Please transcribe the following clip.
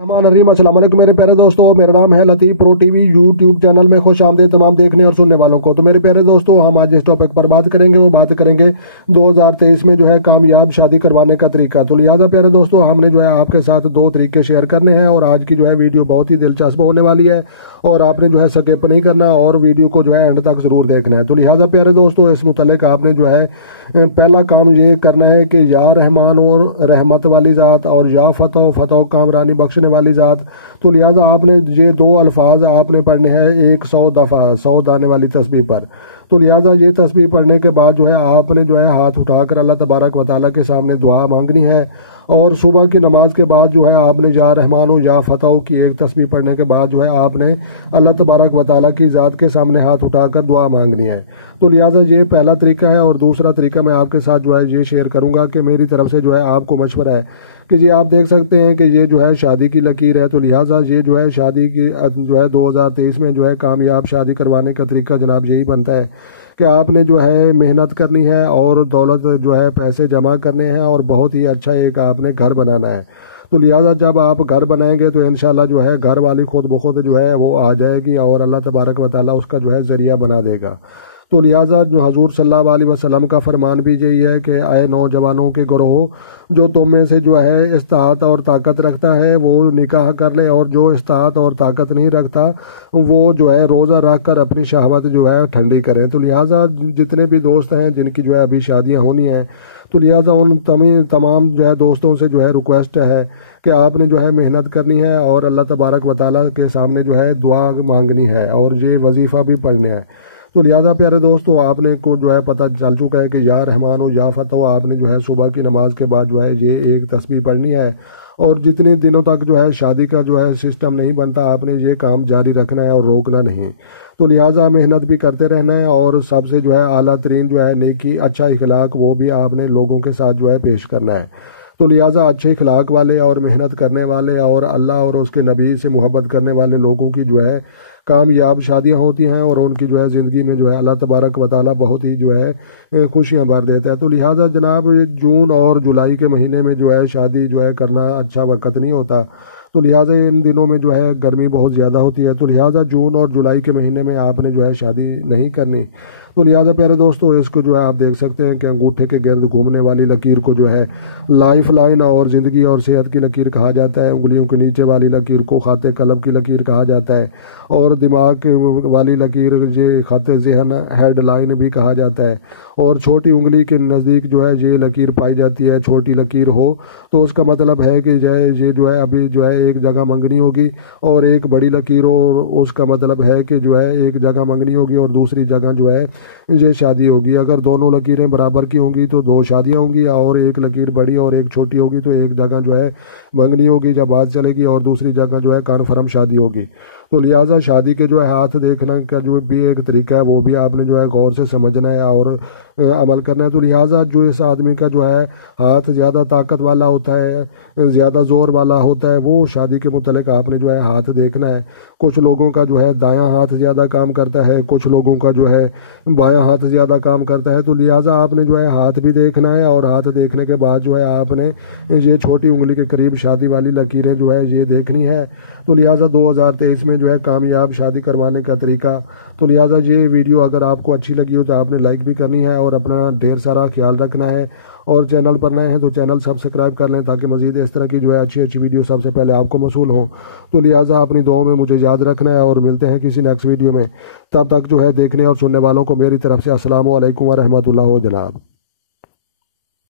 अस्सलाम वालेकुम मेरे प्यारे दोस्तों, मेरा नाम है लतीफ़ प्रो टीवी। यूट्यूब चैनल में खुश आमदीद तमाम देखने और सुनने वालों को। तो मेरे प्यारे दोस्तों, हम आज इस टॉपिक पर बात करेंगे। वो बात करेंगे 2023 में जो है कामयाब शादी करवाने का तरीका। तो लिहाजा प्यारे दोस्तों, हमने जो है आपके साथ दो तरीके शेयर करने हैं और आज की जो है वीडियो बहुत ही दिलचस्प होने वाली है और आपने जो है स्किप नहीं करना और वीडियो को जो है एंड तक जरूर देखना है। तो लिहाजा प्यारे दोस्तों, इस मुतल्लिक आपने जो है पहला काम ये करना है कि या रहमान और रहमत वाली ज़ात और या फतह फतह कामरानी बख्शने वाली ज़ात। तो लिहाजा आपने ये दो अल्फाज आपने पढ़ने हैं 100 दफ़ा 100 दाने वाली तस्बीह पर। तो लिहाजा ये तस्बीह पढ़ने के बाद जो है आपने जो है हाथ उठाकर अल्लाह तबारक व तआला के सामने दुआ मांगनी है और सुबह की नमाज के बाद जो है आपने या रहमान हो या फतह की एक तस्बीह पढ़ने के बाद जो है आपने अल्लाह तबारक व तआला की ज़ात के सामने हाथ उठाकर दुआ मांगनी है। तो लिहाजा ये पहला तरीका है और दूसरा तरीका मैं आपके साथ जो है ये शेयर करूंगा कि मेरी तरफ से जो है आपको मशवरा है कि जी आप देख सकते हैं कि ये जो है शादी की लकीर है। तो लिहाजा ये जो है शादी की जो है 2023 में जो है कामयाब शादी करवाने का तरीका जनाब यही बनता है कि आपने जो है मेहनत करनी है और दौलत जो है पैसे जमा करने हैं और बहुत ही अच्छा एक आपने घर बनाना है। तो लिहाजा जब आप घर बनाएंगे तो इंशाल्लाह जो है घर वाली खुद ब खुद जो है वो आ जाएगी और अल्लाह तबारक व तआला उसका जो है ज़रिया बना देगा। तो लिहाजा जो हजूर सल्लल्लाहु अलैहि वसल्लम का फरमान भी यही है कि आए नौजवानों के ग्रोह, जो तुम में से जो है इस्तात और ताकत रखता है वो निकाह कर ले और जो इस्तात और ताकत नहीं रखता वो जो है रोज़ा रख कर अपनी शहावत जो है ठंडी करें। तो लिहाजा जितने भी दोस्त हैं जिनकी जो है अभी शादियां होनी हैं, तो लिहाजा उन तमाम जो है दोस्तों से जो है रिक्वेस्ट है कि आपने जो है मेहनत करनी है और अल्लाह तबारक व तआला के सामने जो है दुआ मांगनी है और ये वजीफ़ा भी पढ़ने हैं। तो लिहाजा प्यारे दोस्तों, आपने को जो है पता चल चुका है कि या रहमान हो या फतह आपने जो है सुबह की नमाज के बाद जो है ये एक तस्बीह पढ़नी है और जितने दिनों तक जो है शादी का जो है सिस्टम नहीं बनता आपने ये काम जारी रखना है और रोकना नहीं। तो लिहाजा मेहनत भी करते रहना है और सबसे जो है आला तरीन जो है नेकी अच्छा इखलाक वो भी आपने लोगों के साथ जो है पेश करना है। तो लिहाजा अच्छे इखलाक वाले और मेहनत करने वाले और अल्लाह और उसके नबी से मोहब्बत करने वाले लोगों की जो है कामयाब शादियां होती हैं और उनकी जो है ज़िंदगी में जो है अल्लाह तबारक व तआला बहुत ही जो है खुशियां भर देता है। तो लिहाजा जनाब जून और जुलाई के महीने में जो है शादी जो है करना अच्छा वक्त नहीं होता। तो लिहाजा इन दिनों में जो है गर्मी बहुत ज़्यादा होती है। तो लिहाजा जून और जुलाई के महीने में आपने जो है शादी नहीं करनी। तो लिहाजा प्यारे दोस्तों, इसको जो है आप देख सकते हैं कि अंगूठे के गिर्द घूमने वाली लकीर को जो है लाइफ लाइन और ज़िंदगी और सेहत की लकीर कहा जाता है। उंगलियों के नीचे वाली लकीर को खाते कलब की लकीर कहा जाता है और दिमाग वाली लकीर ये खाते ज़हन हेड लाइन भी कहा जाता है। और छोटी उंगली के नज़दीक जो है ये लकीर पाई जाती है। छोटी लकीर हो तो उसका मतलब है कि ये जो है अभी जो है एक जगह मंगनी होगी और एक बड़ी लकीर हो उसका मतलब है कि जो है एक जगह मंगनी होगी और दूसरी जगह जो है ये शादी होगी। अगर दोनों लकीरें बराबर की होंगी तो दो शादियां होंगी और एक लकीर बड़ी और एक छोटी होगी तो एक जगह जो है मंगनी होगी जब बात चलेगी और दूसरी जगह जो है कन्फर्म शादी होगी। तो लिहाजा शादी के जो है हाथ देखने का जो भी एक तरीका है वो भी आपने जो है गौर से समझना है और अमल करना है। तो लिहाजा जो इस आदमी का जो है हाथ ज़्यादा ताकत वाला होता है, ज़्यादा ज़ोर वाला होता है, वो शादी के मुतल्लिक आपने जो है हाथ देखना है। कुछ लोगों का जो है दायां हाथ ज़्यादा काम करता है, कुछ लोगों का जो है बायां हाथ ज़्यादा काम करता है। तो लिहाजा आपने जो है हाथ भी देखना है और हाथ देखने के बाद जो है आपने ये छोटी उंगली के करीब शादी वाली लकीरें जो है ये देखनी है। तो लिहाजा 2023 में जो है कामयाब शादी करवाने का तरीका। तो लिहाजा ये वीडियो अगर आपको अच्छी लगी हो तो आपने लाइक भी करनी है और अपना ढेर सारा ख्याल रखना है और चैनल पर नए हैं तो चैनल सब्सक्राइब कर लें ताकि मज़ीद इस तरह की जो है अच्छी अच्छी वीडियो सबसे पहले आपको मौसूल हो। तो लिहाजा अपनी दुआओं में मुझे याद रखना है और मिलते हैं किसी नेक्स्ट वीडियो में। तब तक जो है देखने और सुनने वालों को मेरी तरफ से अस्सलामु अलैकुम व रहमतुल्लाह जनाब।